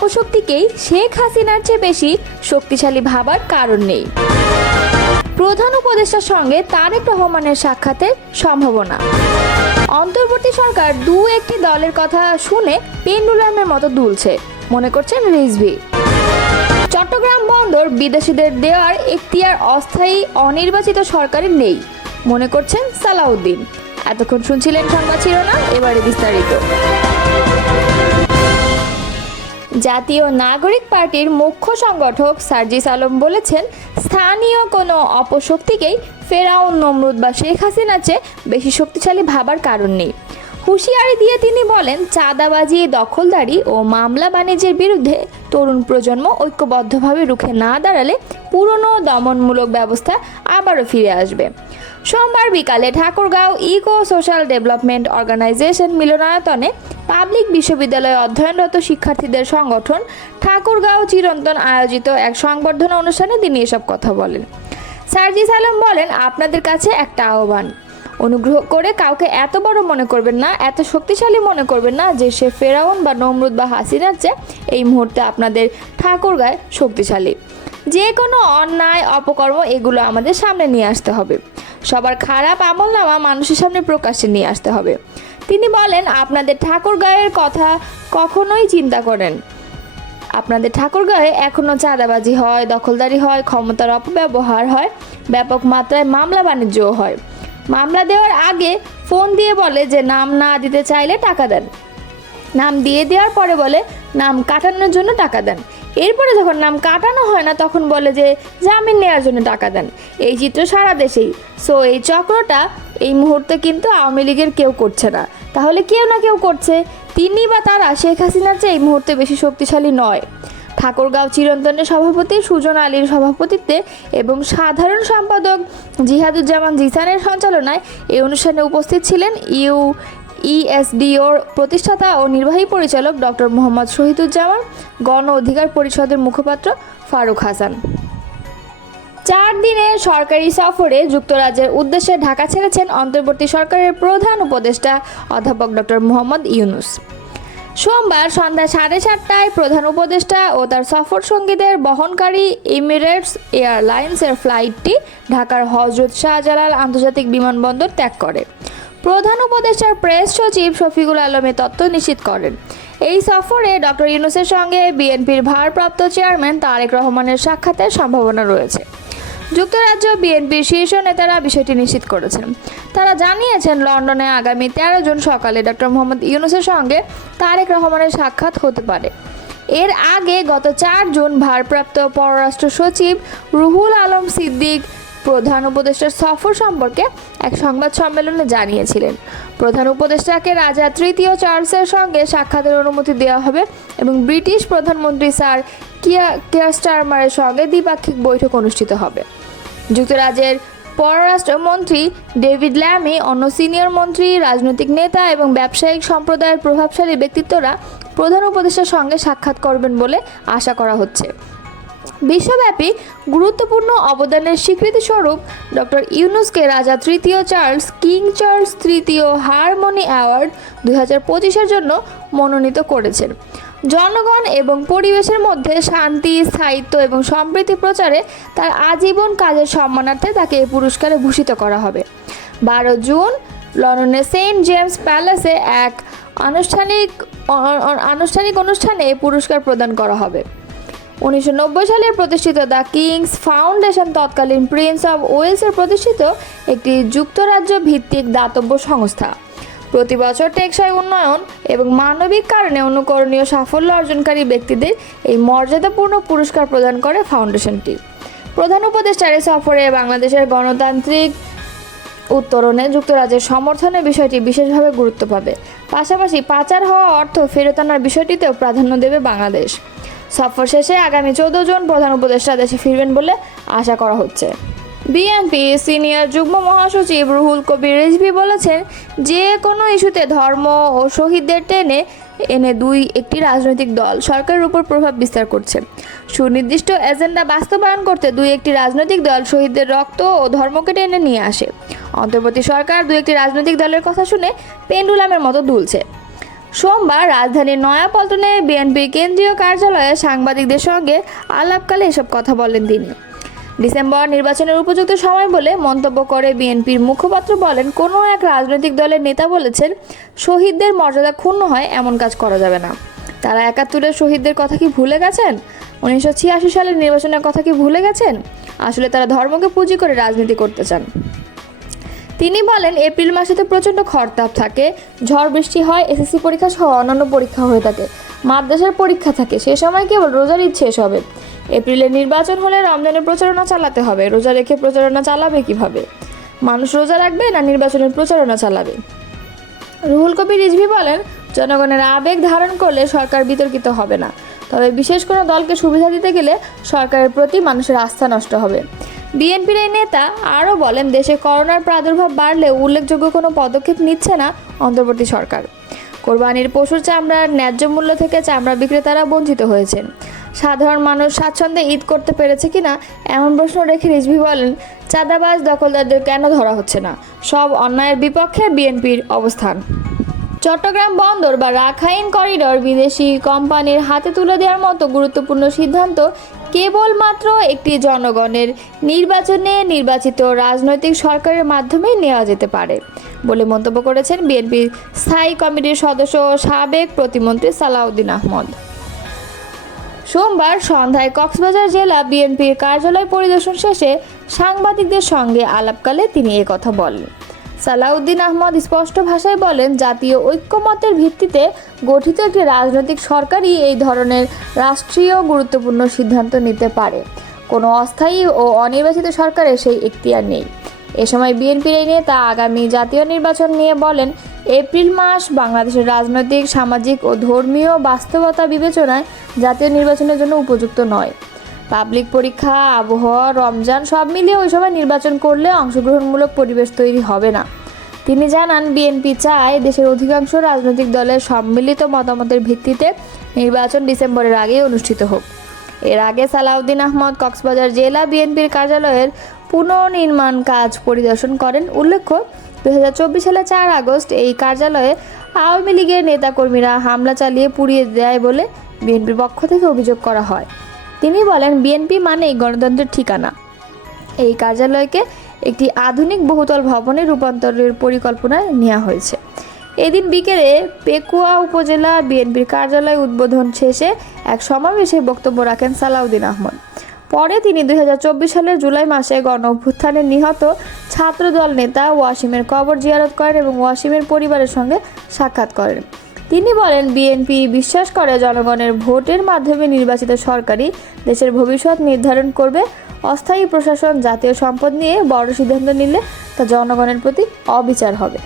অপশক্তিকেই শেখ হাসিনার চেয়ে বেশি শক্তিশালী ভাবার কারণ নেই। প্রধান উপদেষ্টার সঙ্গে তারেক রহমানের সাক্ষাতের সম্ভাবনা। অন্তর্বর্তী সরকার দু একটি দলের কথা শুনে পেন্ডুলামের মতো দুলছে, মনে করছেন রিজভি। চট্টগ্রাম বন্দর বিদেশিদের দেওয়ার এখতিয়ার অস্থায়ী, অনির্বাচিত সরকারের নেই, মনে করছেন সালাউদ্দিন। এতক্ষণ শুনছিলেন সংবাদ শিরোনাম, এবারে বিস্তারিত। জাতীয় নাগরিক পার্টির মুখ্য সংগঠক সার্জিস আলম বলেছেন, স্থানীয় কোনো অপশক্তিকেই ফেরাউন নমরুদ বা শেখ হাসিনার চেয়ে বেশি শক্তিশালী ভাবার কারণ নেই। হুঁশিয়ারি দিয়ে তিনি বলেন, চাঁদাবাজি, দখলদারি ও মামলা বাণিজ্যের বিরুদ্ধে তরুণ প্রজন্ম ঐক্যবদ্ধভাবে রুখে না দাঁড়ালে পুরনো দমনমূলক ব্যবস্থা আবারও ফিরে আসবে। সোমবার বিকালে Thakurgaon eco social development organization মিলনায়তনে পাবলিক বিশ্ববিদ্যালয়ে অধ্যয়নরত শিক্ষার্থীদের সংগঠন ঠাকুরগাঁও চিরন্তন আয়োজিত এক সংবর্ধনা অনুষ্ঠানে তিনি এসব কথা বলেন। সার্জিস আলম বলেন, আপনাদের কাছে একটা আহ্বান। অনুগ্রহ করে কাউকে এত বড় মনে করবেন না, এত শক্তিশালী মনে করবেন না যে সে ফেরাউন বা নমরুদ বা হাসিনার চেয়ে এই মুহূর্তে আপনাদের ঠাকুরগায় শক্তিশালী। যে কোনো অন্যায়, অপকর্ম, এগুলো আমাদের সামনে নিয়ে আসতে হবে। সবার খারাপ আমল নামা মানুষের সামনে প্রকাশ্যে নিয়ে আসতে হবে। তিনি বলেন, আপনাদের ঠাকুরগাঁয়ের কথা কখনোই চিন্তা করেন। আপনাদের ঠাকুরগাঁয়ে এখনও চাঁদাবাজি হয়, দখলদারি হয়, ক্ষমতার অপব্যবহার হয়, ব্যাপক মাত্রায় মামলা বাণিজ্যও হয়। মামলা দেওয়ার আগে ফোন দিয়ে বলে যে, নাম না দিতে চাইলে টাকা দেন। নাম দিয়ে দেওয়ার পরে বলে, নাম কাটানোর জন্য টাকা দেন। এরপরে যখন নাম কাটানো হয় না, তখন বলে যে, জামিন নেওয়ার জন্য টাকা দেন। এই চিত্র সারা দেশেই। সো এই চক্রটা এই মুহূর্তে কিন্তু আওয়ামী লীগের কেউ করছে না। তাহলে কেউ না কেউ করছে। তিনি বা তারা শেখ হাসিনার চেয়ে এই মুহূর্তে বেশি শক্তিশালী নয়। ঠাকুরগাঁও চিরন্তনের সভাপতি, সুজন আলীর সভাপতিত্বে এবং সাধারণ সম্পাদক জিহাদুজ্জামান জিসানের সঞ্চালনায় এই অনুষ্ঠানে উপস্থিত ছিলেন ইউ ইএসডিওর প্রতিষ্ঠাতা ও নির্বাহী পরিচালক ডক্টর মোহাম্মদ শহীদুজ্জামান, গণ অধিকার পরিষদের মুখপাত্র ফারুক হাসান। চার দিনের সরকারি সফরে যুক্তরাজ্যের উদ্দেশ্যে ঢাকা ছেড়েছেন অন্তর্বর্তী সরকারের প্রধান উপদেষ্টা অধ্যাপক ডক্টর মোহাম্মদ ইউনুস। সোমবার সন্ধ্যা সাড়ে সাতটায় প্রধান উপদেষ্টা ও তার সফর সঙ্গীদের বহনকারী এমিরেটস এয়ারলাইন্সের ফ্লাইটটি ঢাকার হজরত শাহজালাল আন্তর্জাতিক বিমানবন্দর ত্যাগ করে। প্রধান উপদেষ্টার প্রেস সচিব শফিকুল আলম এ তথ্য নিশ্চিত করেন। এই সফরে ডক্টর ইউনুসের সঙ্গে বিএনপির ভারপ্রাপ্ত চেয়ারম্যান তারেক রহমানের সাক্ষাতের সম্ভাবনা রয়েছে। যুক্তরাজ্য বিএনপির শীর্ষ নেতারা বিষয়টি নিশ্চিত করেছেন। তারা জানিয়েছেন, লন্ডনে আগামী তেরো জুন সকালে ডক্টর মোহাম্মদ ইউনুসের সঙ্গে তারেক রহমানের সাক্ষাৎ হতে পারে। এর আগে গত চার জুন ভারপ্রাপ্ত পররাষ্ট্র সচিব রুহুল আলম সিদ্দিক প্রধান উপদেষ্টার সফর সম্পর্কে এক সংবাদ সম্মেলনে জানিয়েছিলেন। প্রধান উপদেষ্টাকে রাজা তৃতীয় চার্লসের সঙ্গে সাক্ষাতের অনুমতি দেওয়া হবে এবং ব্রিটিশ প্রধানমন্ত্রী স্যার কিয়া কেয়ার স্টারমারের সঙ্গে দ্বিপাক্ষিক বৈঠক অনুষ্ঠিত হবে। যুক্তরাজ্যের পররাষ্ট্রমন্ত্রী ডেভিড ল্যামি, অন্য সিনিয়র মন্ত্রী, রাজনৈতিক নেতা এবং ব্যবসায়িক সম্প্রদায়ের প্রভাবশালী ব্যক্তিত্বরা প্রধান উপদেষ্টার সঙ্গে সাক্ষাৎ করবেন বলে আশা করা হচ্ছে। বিশ্বব্যাপী গুরুত্বপূর্ণ অবদানের স্বীকৃতিস্বরূপ ডক্টর ইউনুসকে রাজা তৃতীয় চার্লস কিং চার্লস তৃতীয় হারমোনি অ্যাওয়ার্ড দুই হাজার পঁচিশের জন্য মনোনীত করেছেন। জনগণ এবং পরিবেশের মধ্যে শান্তি, স্থায়িত্ব এবং সম্প্রীতি প্রচারে তার আজীবন কাজের সম্মানার্থে তাকে এই পুরস্কারে ভূষিত করা হবে। বারো জুন লন্ডনের সেন্ট জেমস প্যালেসে এক আনুষ্ঠানিক আনুষ্ঠানিক অনুষ্ঠানে এই পুরস্কার প্রদান করা হবে। উনিশশো নব্বই সালে প্রতিষ্ঠিত দ্য কিংস ফাউন্ডেশন, তৎকালীন প্রিন্স অফ ওয়েলসের প্রতিষ্ঠিত একটি যুক্তরাজ্য ভিত্তিক দাতব্য সংস্থা। প্রতি বছর টেকসই উন্নয়ন এবং মানবিক কারণে অনুকরণীয় সাফল্য অর্জনকারী ব্যক্তিদের এই মর্যাদাপূর্ণ পুরস্কার প্রদান করে ফাউন্ডেশনটি। প্রধান উপদেষ্টার সফরে বাংলাদেশের গণতান্ত্রিক উত্তরণে যুক্তরাজ্যের সমর্থনের বিষয়টি বিশেষভাবে গুরুত্ব পাবে। পাশাপাশি পাচার হওয়া অর্থ ফেরত আনার বিষয়টিতেও প্রাধান্য দেবে বাংলাদেশ। সফর শেষে আগামী চোদ্দ জন প্রধান উপদেষ্টা দেশে ফিরবেন বলে আশা করা হচ্ছে। বিএনপি সিনিয়র যুগ্ম মহাসচিব রুহুল কবির রিজভি বলেছেন, যে কোনো ইস্যুতে ধর্ম ও শহীদদের টেনে এনে দুই একটি রাজনৈতিক দল সরকারের উপর প্রভাব বিস্তার করছে। সুনির্দিষ্ট এজেন্ডা বাস্তবায়ন করতে দুই একটি রাজনৈতিক দল শহীদদের রক্ত ও ধর্মকে টেনে নিয়ে আসে। অন্তর্বর্তী সরকার দুই একটি রাজনৈতিক দলের কথা শুনে পেন্ডুলামের মতো দুলছে। সোমবার রাজধানীর নয়াপল্টনে বিএনপি কেন্দ্রীয় কার্যালয়ে সাংবাদিকদের সঙ্গে আলাপকালে এসব কথা বলেন তিনি। ডিসেম্বর নির্বাচনের উপযুক্ত সময় বলে মন্তব্য করে বিএনপির মুখপাত্র বলেন, কোনো এক রাজনৈতিক দলের নেতা বলেছেন, শহীদদের মর্যাদা ক্ষুণ্ণ হয়, এমন কাজ করা যাবে না। তারা একাত্তরের শহীদদের কথা কি ভুলে গেছেন? উনিশশো ছিয়াশি সালের নির্বাচনের কথা কি ভুলে গেছেন? আসলে তারা ধর্মকে পুঁজি করে রাজনীতি করতে চান। তিনি বলেন, এপ্রিল মাসে তো প্রচণ্ড খরতাপ থাকে, ঝড় বৃষ্টি হয়, এসএসসি পরীক্ষা সহ অন্যান্য পরীক্ষা হয়ে থাকে, মাদ্রাসার পরীক্ষা থাকে, সে সময় কেবল রোজার ঈদ শেষ হবে। এপ্রিলে নির্বাচন হলে রমজানের প্রচারণা চালাতে হবে, রোজা রেখে প্রচারণা চালাবে কীভাবে? মানুষ রোজা রাখবে না নির্বাচনের প্রচারণা চালাবে? রুহুল কবির রিজভি বলেন, জনগণের আবেগ ধারণ করলে সরকার বিতর্কিত হবে না। তবে বিশেষ কোনো দলকে সুবিধা দিতে গেলে সরকারের প্রতি মানুষের আস্থা নষ্ট হবে। বিএনপির এই নেতা আরও বলেন, দেশে করোনার প্রাদুর্ভাব বাড়লে উল্লেখযোগ্য কোনো পদক্ষেপ নিচ্ছে না অন্তর্বর্তী সরকার। কোরবানির পশুর চামড়ার ন্যায্য মূল্য থেকে চামড়া বিক্রেতারা বঞ্চিত হয়েছেন। সাধারণ মানুষ স্বাচ্ছন্দ্যে ঈদ করতে পেরেছে কিনা এমন প্রশ্ন রেখে রিজভি বলেন, চাঁদাবাজ দখলদারদের কেন ধরা হচ্ছে না? সব অন্যায়ের বিপক্ষে বিএনপির অবস্থান। চট্টগ্রাম বন্দর বা রাখাইন করিডর বিদেশি কোম্পানির হাতে তুলে দেওয়ার মতো গুরুত্বপূর্ণ সিদ্ধান্ত কেবলমাত্র একটি জনগণের নির্বাচনে নির্বাচিত রাজনৈতিক সরকারের মাধ্যমে নেওয়া যেতে পারে বলে মন্তব্য করেছেন বিএনপির স্থায়ী কমিটির সদস্য সাবেক প্রতিমন্ত্রী সালাউদ্দিন আহমদ। সোমবার সন্ধ্যায় কক্সবাজার জেলা বিএনপির কার্যালয় পরিদর্শন শেষে সাংবাদিকদের সঙ্গে আলাপকালে তিনি কথা বলেন। সালাউদ্দিন আহমদ স্পষ্ট ভাষায় বলেন, জাতীয় ঐক্যমতের ভিত্তিতে গঠিত একটি রাজনৈতিক সরকারই এই ধরনের রাষ্ট্রীয় গুরুত্বপূর্ণ সিদ্ধান্ত নিতে পারে। কোনো অস্থায়ী ও অনির্বাচিত সরকারের সেই এখতিয়ার নেই। এ সময় বিএনপির এই নেতা আগামী জাতীয় নির্বাচন নিয়ে বলেন, এপ্রিল মাস বাংলাদেশের রাজনৈতিক, সামাজিক ও ধর্মীয় বাস্তবতা বিবেচনায় জাতীয় নির্বাচনের জন্য উপযুক্ত নয়। পাবলিক পরীক্ষা, আবহাওয়া, রমজান সব মিলিয়ে ওই সময় নির্বাচন করলে অংশগ্রহণমূলক পরিবেশ তৈরি হবে না। তিনি জানান, বিএনপি চায় দেশের অধিকাংশ রাজনৈতিক দলের সম্মিলিত মতামতের ভিত্তিতে নির্বাচন ডিসেম্বরের আগেই অনুষ্ঠিত হোক। এর আগে সালাউদ্দিন আহমদ কক্সবাজার জেলা বিএনপির কার্যালয়ের পুনর্নির্মাণ কাজ পরিদর্শন করেন। উল্লেখ্য দু সালে চার আগস্ট এই কার্যালয়ে আওয়ামী লীগের নেতাকর্মীরা হামলা চালিয়ে পুড়িয়ে দেয় বলে বিএনপির পক্ষ থেকে অভিযোগ করা হয়। তিনি বলেন, বিএনপি মানেই গণতন্ত্রের ঠিকানা। এই কার্যালয়কে একটি আধুনিক বহুতল ভবনে রূপান্তরের পরিকল্পনা নেওয়া হয়েছে। এদিন বিকেলে পেকুয়া উপজেলা বিএনপির কার্যালয় উদ্বোধন শেষে এক সমাবেশে বক্তব্য রাখেন সালাউদ্দিন আহমদ। পরে তিনি দুই হাজার চব্বিশ সালের জুলাই মাসে গণ অভ্যুত্থানে নিহত ছাত্রদল নেতা ওয়াসিমের কবর জিয়ারত করেন এবং ওয়াসিমের পরিবারের সঙ্গে সাক্ষাৎ করেন। তিনি বলেন, বিএনপি বিশ্বাস করে জনগণের ভোটের মাধ্যমে নির্বাচিত সরকারই দেশের ভবিষ্যৎ নির্ধারণ করবে। অস্থায়ী প্রশাসন জাতীয় সম্পদ নিয়ে বড় সিদ্ধান্ত নিলে তা জনগণের প্রতি অবিচার হবে।